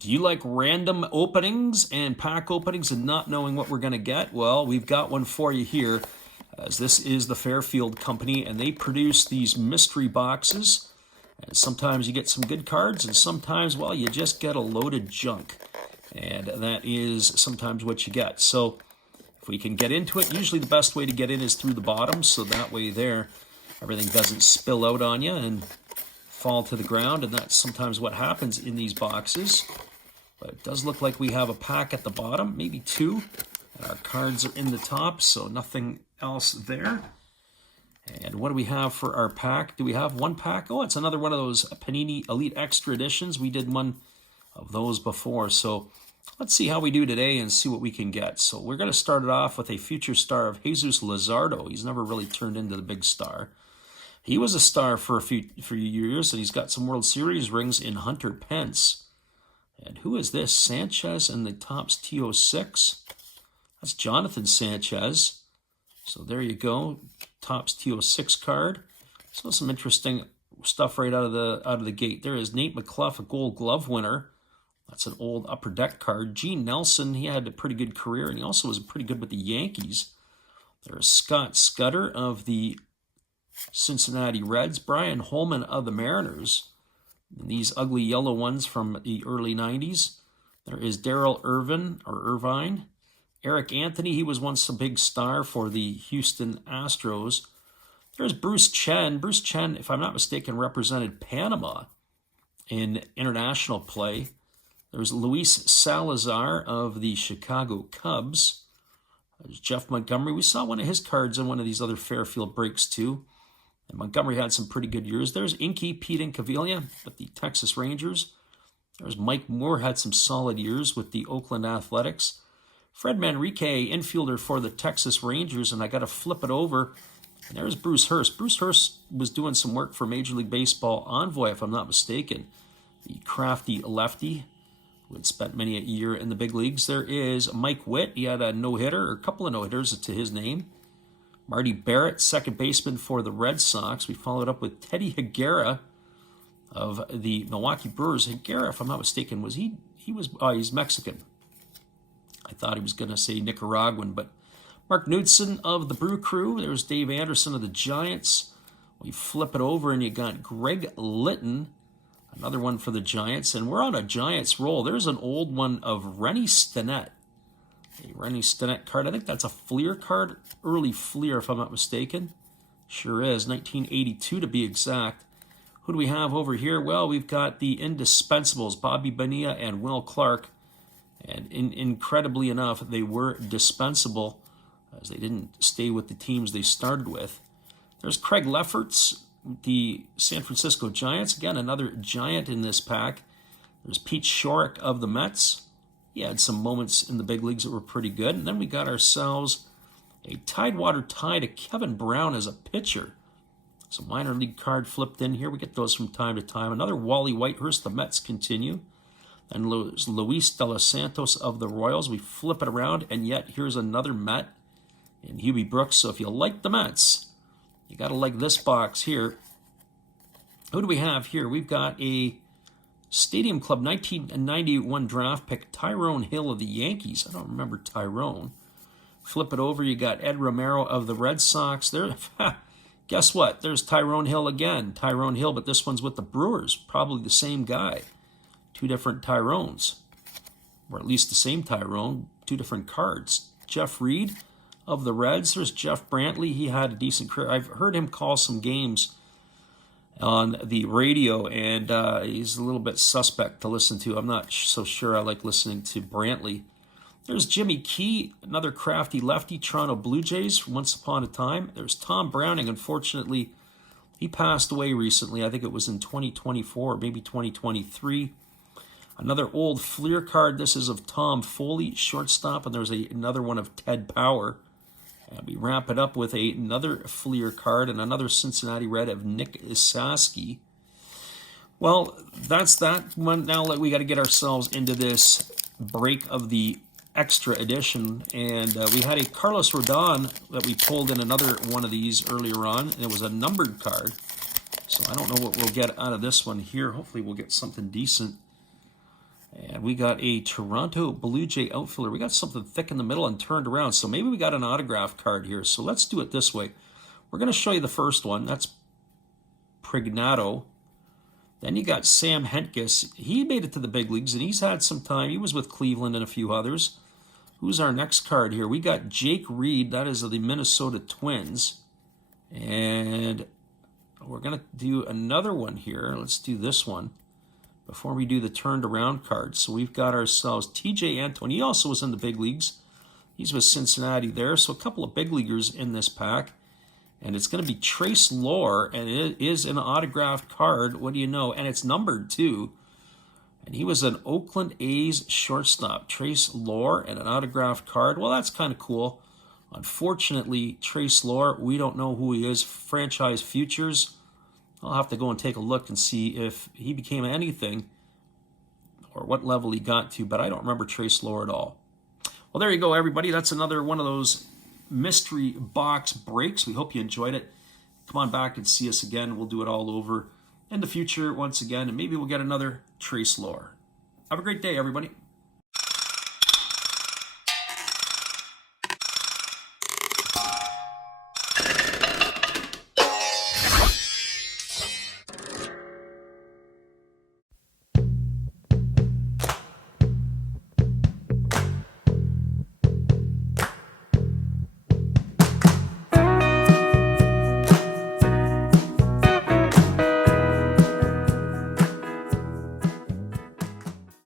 Do you like random openings and pack openings and not knowing what we're going to get? Well, we've got one for you here, as this is the Fairfield company, and they produce these mystery boxes. And sometimes you get some good cards, and sometimes, well, you just get a load of junk. And that is sometimes what you get. So if we can get into it, usually the best way to get in is through the bottom, so that way there, everything doesn't spill out on you and fall to the ground, and that's sometimes what happens in these boxes. But it does look like we have a pack at the bottom, maybe two. And our cards are in the top, so nothing else there. And what do we have for our pack? Do we have one pack? Oh, it's another one of those Panini Elite Extra Editions. We did one of those before. So let's see how we do today and see what we can get. So we're going to start it off with a future star of Jesus Luzardo. He's never really turned into the big star. He was a star for a few years, and he's got some World Series rings in Hunter Pence. And who is this? Sanchez and the Topps T06. That's Jonathan Sanchez. So there you go, Topps T06 card. So some interesting stuff right out of the gate. There is Nate McClough, a Gold Glove winner. That's an old Upper Deck card. Gene Nelson, he had a pretty good career, and he also was pretty good with the Yankees. There's Scott Scudder of the Cincinnati Reds. Brian Holman of the Mariners. And these ugly yellow ones from the early 90s. There is Darrell Irvine. Eric Anthony, he was once a big star for the Houston Astros. There's Bruce Chen. Bruce Chen, if I'm not mistaken, represented Panama in international play. There's Luis Salazar of the Chicago Cubs. There's Jeff Montgomery. We saw one of his cards in one of these other Fairfield breaks too. And Montgomery had some pretty good years. There's Inky, Pete Incaviglia with the Texas Rangers. There's Mike Moore, had some solid years with the Oakland Athletics. Fred Manrique, infielder for the Texas Rangers, and I got to flip it over. And there's Bruce Hurst. Bruce Hurst was doing some work for Major League Baseball Envoy, if I'm not mistaken. The crafty lefty who had spent many a year in the big leagues. There is Mike Witt. He had a no-hitter, or a couple of no-hitters to his name. Marty Barrett, second baseman for the Red Sox. We followed up with Teddy Higuera of the Milwaukee Brewers. Higuera, if I'm not mistaken, was he's Mexican. I thought he was going to say Nicaraguan, but Mark Knudsen of the Brew Crew. There's Dave Anderson of the Giants. We flip it over, and you got Greg Litton, another one for the Giants, and we're on a Giants roll. There's an old one of Rennie Stinnett. A Rennie Stinnett card. I think that's a Fleer card. Early Fleer, if I'm not mistaken. Sure is. 1982 to be exact. Who do we have over here? Well, we've got the indispensables, Bobby Bonilla and Will Clark. And incredibly enough, they were dispensable, as they didn't stay with the teams they started with. There's Craig Lefferts, the San Francisco Giants. Again, another Giant in this pack. There's Pete Shorrock of the Mets. He had some moments in the big leagues that were pretty good. And then we got ourselves a Tidewater tie to Kevin Brown as a pitcher. Some minor league card flipped in here. We get those from time to time. Another Wally Whitehurst. The Mets continue. And Luis De Los Santos of the Royals. We flip it around, and yet here's another Met in Hubie Brooks. So if you like the Mets, you got to like this box here. Who do we have here? We've got a Stadium Club 1991 draft pick, Tyrone Hill of the Yankees. I don't remember Tyrone. Flip it over, you got Ed Romero of the Red Sox. There, guess what? There's Tyrone Hill again. Tyrone Hill, but this one's with the Brewers. Probably the same guy. Two different Tyrones. Or at least the same Tyrone. Two different cards. Jeff Reed of the Reds. There's Jeff Brantley. He had a decent career. I've heard him call some games on the radio, and he's a little bit suspect to listen to. I'm not so sure I like listening to Brantley. There's Jimmy Key, another crafty lefty, Toronto Blue Jays from once upon a time. There's Tom Browning. Unfortunately, he passed away recently. I think it was in 2024, maybe 2023. Another old Fleer card. This is of Tom Foley, shortstop, and there's another one of Ted Power. And we wrap it up with another Fleer card and another Cincinnati Red of Nick Isaski. Well, that's that one. Now we got to get ourselves into this break of the extra edition. And we had a Carlos Rodon that we pulled in another one of these earlier on. And it was a numbered card. So I don't know what we'll get out of this one here. Hopefully we'll get something decent. And we got a Toronto Blue Jay outfielder. We got something thick in the middle and turned around. So maybe we got an autograph card here. So let's do it this way. We're going to show you the first one. That's Prignato. Then you got Sam Hentges. He made it to the big leagues, and he's had some time. He was with Cleveland and a few others. Who's our next card here? We got Jake Reed. That is of the Minnesota Twins. And we're going to do another one here. Let's do this one before we do the turned around cards. So we've got ourselves TJ Antone. He also was in the big leagues. He's with Cincinnati there. So a couple of big leaguers in this pack. And it's going to be Trace Lohr, and it is an autographed card. What do you know? And it's numbered, too. And he was an Oakland A's shortstop. Trace Lohr and an autographed card. Well, that's kind of cool. Unfortunately, Trace Lohr, we don't know who he is. Franchise futures. I'll have to go and take a look and see if he became anything or what level he got to, but I don't remember Trace Lohr at all. Well, there you go, everybody. That's another one of those mystery box breaks. We hope you enjoyed it. Come on back and see us again. We'll do it all over in the future once again, and maybe we'll get another Trace Lohr. Have a great day, everybody.